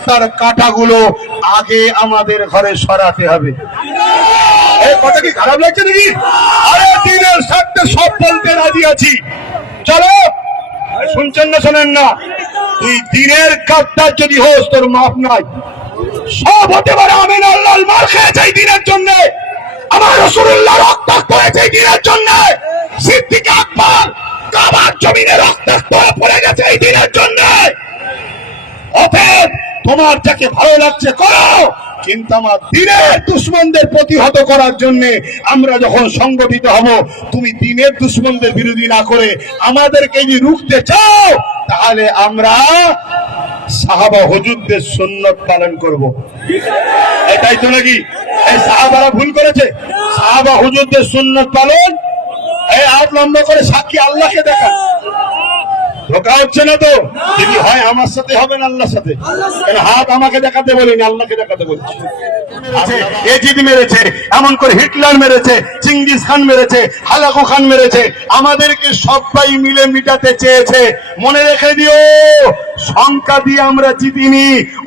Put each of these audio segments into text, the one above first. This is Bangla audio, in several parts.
রাস্তার কাঁটাগুলো আগে আমাদের ঘরে সরাতে হবে। এই কথা কি খারাপ লাগছে নাকি? আরে দিনের স্বার্থে সব বলতে রাজি আছি, চলো। শুনছেন না শোনেন না? তুই দিনের কাজটার যদি হোস তোর মাপ নাই, সব হতে পারে। আমিন আল্লাহ মার খেয়েছে এই দিনের জন্য, আমার রাসূলুল্লাহ রক্তাক্ত হয়েছে এই দিনের জন্য, সিদ্দিক আকবর কাবার জমিনে রক্তাক্ত হয়ে পড়ে গেছে এই দিনের জন্য। অতএব তোমার যাকে ভালো লাগছে করো, কিন্তু আমার দিনের দুশ্মনদের প্রতিহত করার জন্য আমরা যখন সংগঠিত হব, তুমি দিনের দুশ্মনদের বিরোধী না করে আমাদেরকে যদি রুখতে চাও, তাহলে আমরা সাহাবা হুজুরদের সুন্নাত পালন করব। এটাই তো নাকি? এই সাহাবারা ভুল করেছে? সাহাবা হুজুরদের সুন্নাত পালন, এই হাত লম্বা করে সাক্ষী আল্লাহকে দেখা। ধোকা হচ্ছে না তো? যদি হয় আমার সাথে হবে না আল্লাহর সাথে। হাত আমাকে দেখাতে বলিনি, আল্লাহকে দেখাতে বলছি। এজিদ মেরেছে, এমন করে হিটলার মেরেছে, চিঙ্গিস খান মেরেছে, হালাকু খান মেরেছে, আমাদেরকে সবাই মিলে মিটাতে চেয়েছে। মনে রেখে দিও, সংখ্যা দিয়ে আমরা জিতিনি,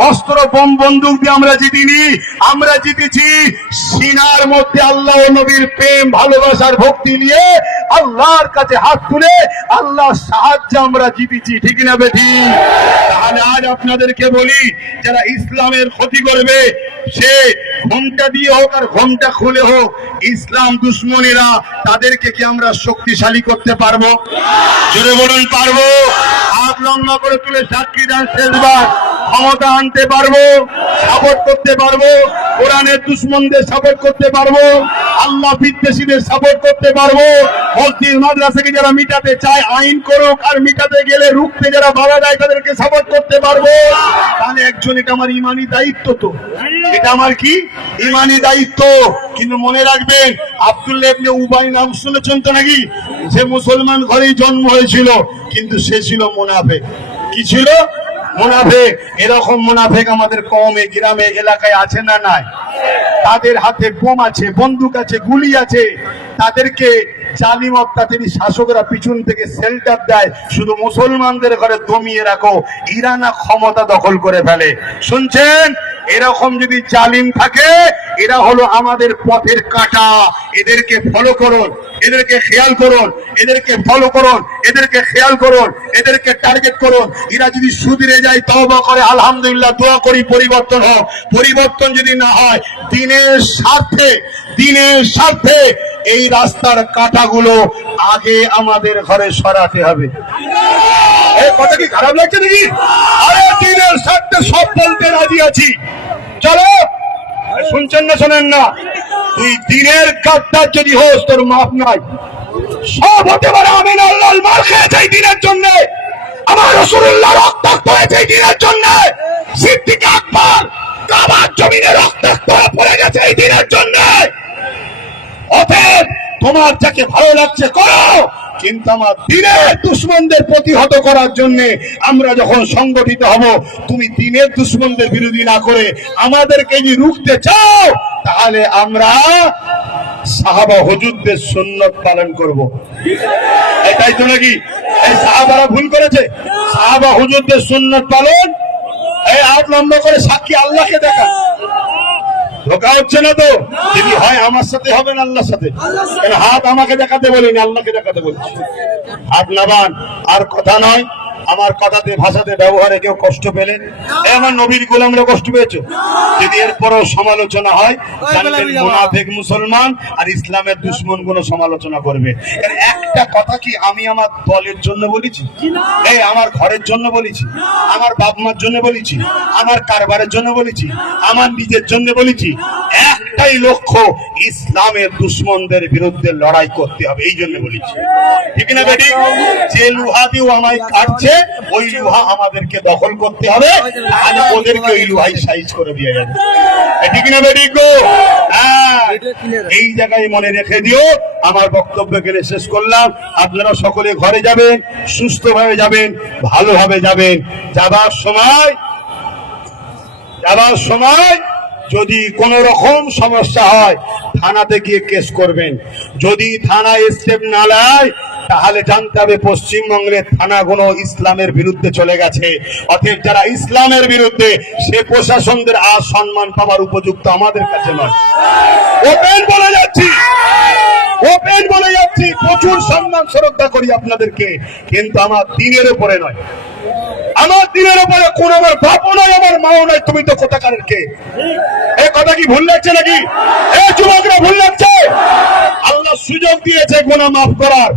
অস্ত্র বোম বন্দুক দিয়ে আমরা জিতিনি, আমরা জিতেছি সিনার মধ্যে আল্লাহ ও নবীর প্রেম ভালোবাসার ভক্তি নিয়ে আল্লাহর কাছে হাত তুলে আল্লাহর সাহায্যে আমরা জিতেছি। ঠিক না বেঠিক? তাহলে আজ আপনাদেরকে বলি, যারা ইসলামের ক্ষতি করবে, সে ঘোমটা দিয়ে হোক আর ঘোমটা খুলে হোক, ইসলাম দুশ্মনীরা, তাদেরকে কি আমরা শক্তিশালী করতে পারবো? জোরে বলুন, পারবো? হাত লম্বা করে তুলে সাক্ষী দেন শেষবার। ক্ষমতা আনতে পারবো, সাপোর্ট করতে পারবো, কোরআনের দুশ্মনদের সাপোর্ট করতে পারবো, আল্লাহ বিদ্বেষীদের সাপোর্ট করতে পারবো। মসজিদ মাদ্রাসাকে যারা মিটাতে চায় আইন করুক, আর মিটাতে গেলে রুখতে যারা বাধা দেয় তাদেরকে সাপোর্ট করতে পারবো। তাহলে একজন, এটা আমার ইমানি দায়িত্ব। তো এটা আমার কি ইমানি দায়িত্ব। কিন্তু মনে রাখবেন, আব্দুল্লাহ ইবনে উবাই নাম শুনেছেন তো নাকি? সে মুসলমান ঘরেই জন্ম হয়েছিল, কিন্তু সে ছিল মুনাফিক। কি ছিল? মুনাফিক। এরকম মুনাফিক আমাদের কওমে, গ্রামে, এলাকায় আছে না নাই? তাদের হাতে বোম আছে, বন্দুক আছে, গুলি আছে, তাদেরকে জালিম অত্যাচারী শাসকরা পিছন থেকে শেল্টার দেয়, শুধু মুসলমানদের ঘরে দমিয়ে রাখো, ইরানা ক্ষমতা দখল করে ফেলে। শুনছেন? এরকম যদি জালিম থাকে, এরা হলো আমাদের পথের কাঁটা। এদেরকে ফলো করুন, এদেরকে খেয়াল করুন, এদেরকে ফলো করুন, এদেরকে খেয়াল করুন, এদেরকে টার্গেট করুন। এরা যদি সুধরে যায়, তওবা করে, আলহামদুলিল্লাহ, দোয়া করি পরিবর্তন হোক। পরিবর্তন যদি না হয়, দিনের স্বার্থে, দিনের স্বার্থে এই রাস্তার কাঁটাগুলো আগে আমাদের ঘরে সরাতে হবে। এই কথা কি খারাপ লাগছে নাকি? আরে দিনের স্বার্থে সব বলতে রাজি আছি, চলো। শুনছেন না শোনেন না? তুই দিনের কাজটার যদি হোস তোর মাপ নাই, সব হতে পারে। আমিন আল্লাহ মার খেয়েছে এই দিনের জন্য, আমার রাসূলুল্লাহ রক্তাক্ত হয়েছে এই দিনের জন্য, সিদ্দিক আকবর কাবার জমিনে রক্তাক্ত হয়ে পড়ে গেছে এই দিনের জন্য। অতএব তোমার যাকে ভালো লাগছে করো, কিন্তু আমার দিনের দুশ্মনদের প্রতিহত করার জন্য আমরা যখন সংগঠিত হব, তুমি দিনের দুশ্মনদের বিরোধী না করে আমাদেরকে যদি রুখতে চাও, তাহলে আমরা সাহাবা হুজুরদের সুন্নাত পালন করব। এটাই তো নাকি? এই সাহাবারা ভুল করেছে? সাহাবা হুজুরদের সুন্নাত পালন, এই হাত লম্বা করে সাক্ষী আল্লাহকে দেখা। ধোকা হচ্ছে না তো? যদি হয় আমার সাথে হবে না আল্লাহর সাথে। হাত আমাকে দেখাতে বলিনি, আল্লাহকে দেখাতে বলছি। হাত নামান, আর কথা নয়। আমার কথাতে, ভাষাতে, ব্যবহারে কেউ কষ্ট পেলেন? আমার নবীর গোলামরা কষ্ট পেয়েছে? যদি এরপরও সমালোচনা হয়, জানবেন মুনাফিক মুসলমান আর ইসলামের দুশ্মন গুলো সমালোচনা করবে। একটা কথা কি আমি আমার দলের জন্য বলেছি? এই আমার ঘরের জন্য বলেছি, আমার বাপ মার জন্য বলেছি, আমার কারবারের জন্য বলেছি, আমার নিজের জন্য বলেছি। একটাই লক্ষ্য, ইসলামের দুশ্মনদের বিরুদ্ধে লড়াই করতে হবে, এই জন্য বলেছি। ঠিক না বেটি? যে লোহা দিয়ে আমায় কাটছে, ওই লোহা আমাদেরকে দখল করতে হবে, আর ওদেরকে ওই লোহাই সাইজ করে দিয়ে যাবে। ঠিক না বেটি গো? এই জায়গায় মনে রেখে দিও। আমার বক্তব্য গেলে শেষ করলাম। আপনারা সকলে ঘরে যাবেন, সুস্থভাবে যাবেন, ভালোভাবে যাবেন। যাবার সময় যদি কোনো রকম সমস্যা হয়, থানাতে গিয়ে কেস করবেন। যদি থানায় স্টেপ না নেয়, তাহলে জানতে হবে পশ্চিমবঙ্গের থানাগুলো ইসলামের বিরুদ্ধে চলে গেছে। অতএব যারা ইসলামের বিরুদ্ধে, সে প্রশাসনদের আর সম্মান পাওয়ার উপযুক্ত আমাদের কাছে নয়। ওপেন বলে যাচ্ছি, ওপেন বলে যাচ্ছি, প্রচুর সম্মান শ্রদ্ধা করি আপনাদেরকে, কিন্তু আমার দিনের উপরে নয়, আমার দিনের উপরে কোন আমার বাপও নয়, আমার মাও নয়। তুমি তো কোথাকার কে? এই কথা কি ভুল লাগছে নাকি? এই যুবকরা ভুল লাগছে? আল্লাহ সুযোগ দিয়েছে গুনাহ মাফ করার,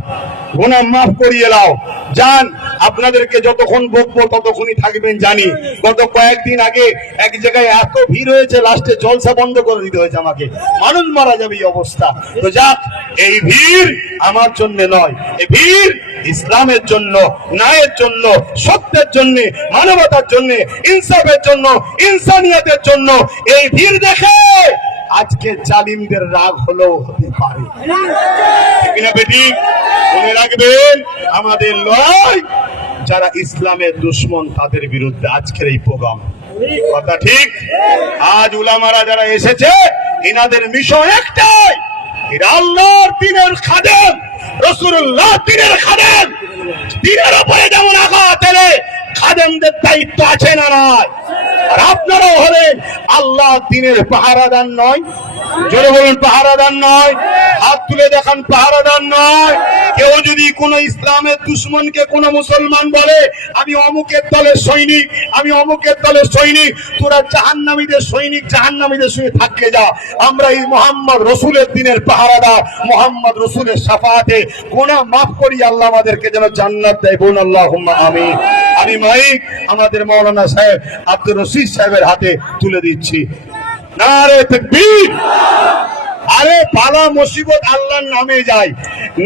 গুনাহ মাফ করিয়ে নাও। জান, আপনাদেরকে যতক্ষণ বকবো ততক্ষণই থাকবেন জানি। গত কয়েকদিন আগে এক জায়গায় এত ভিড় হয়েছে, লাস্টে জলসা বন্ধ করে দিতে হয়েছে আমাকে, মানুষ মারা যাবে এই অবস্থা। তো যাক, এই ভিড় আমার জন্য নয়, এই ভিড় ইসলামের জন্য, ন্যায়ের জন্য, সত্যের জন্য, মানবতার জন্য, ইনসাফের জন্য, ইনসানিয়তের জন্য। এই ভিড় দেখে আজকে জালিমদের রাগ হলেও হতে পারে, ঠিক না বেটি? মনে রাখবেন, আমাদের লড়াই যারা ইসলামের দুশ্মন তাদের বিরুদ্ধে আজকের এই প্রোগ্রাম, কথা ঠিক? আজ উলামারা যারা এসেছে, এনাদের মিশন একটাই, এরা আল্লাহর দ্বীনের খাদেম, রাসূলুল্লাহ দ্বীনের খাদেম। দ্বীনের উপরে যেমন আঘাত এলে খাদেমদের দায়িত্ব আছে না নাই? আর আপনারাও হলেন আল্লাহ দ্বীনের পাহারাদার নয়? জোরে বলুন, পাহারাদার নয়? হাত তুলে দেখান, পাহারাদার নয়? কেউ যদি কোন ইসলামের দুশ্মনকে কোন মুসলমান বলে আমি অমুকের দলের সৈনিক, আমি অমুকের দলের সৈনিক, তোরা জাহান্নামীদের সৈনিক, জাহান্নামীদের সঙ্গে থাকতে যা। আমরা এই মোহাম্মদ রসুলের দিনের পাহারাদার, মোহাম্মদ রসুলের শাফাআতে গুনাহ মাফ করি, আল্লাহ আমাদেরকে যেন জান্নাত দেয়। বলুন আল্লাহুম্মা আমিন। আমি মাইক আমাদের মাওলানা সাহেব আব্দুর রশিদ সাহেবের হাতে তুলে দিচ্ছি। নারে তাকবীর! আরে বালা মুসিবত আল্লাহর নামে যায়।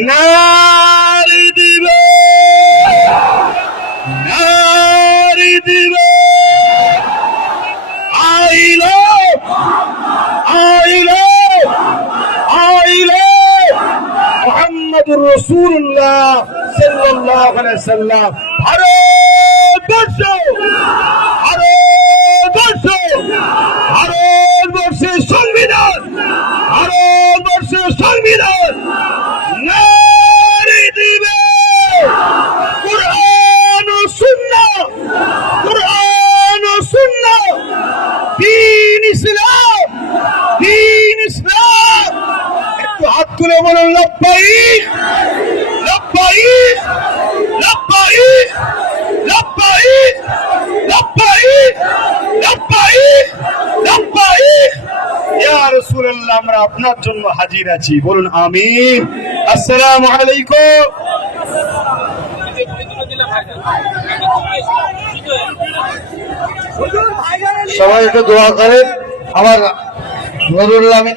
নারে দিবে, নারে দিবে, আইলো, আইলো, আইলো মুহাম্মদুর রাসূলুল্লাহ সাল্লাল্লাহু আলাইহি ওয়াসাল্লাম। ভারতবর্ষ, ভারতবর্ষ, ভারতবর্ষের সংবিধান, ভারতবর্ষের সংবিধান নারী দিবে কুরআন ও সুন্নাহ, কুরআন ও সুন্নাহ, দ্বীন ইসলাম, দ্বীন ইসলাম। একটু হাত তুলে বলুন লব্বাইক, লব্বাইক, লব্বাইক, লব্বাইক, লব্বাইক, লব্বাইক, লব্বাইক। ইয়া রাসূলুল্লাহ, আমরা আপনার জন্য হাজির আছি। বলুন আমিন। আসসালামু আলাইকুম। সবাই একটু দোয়া করেন। আমার নজরুল আমিন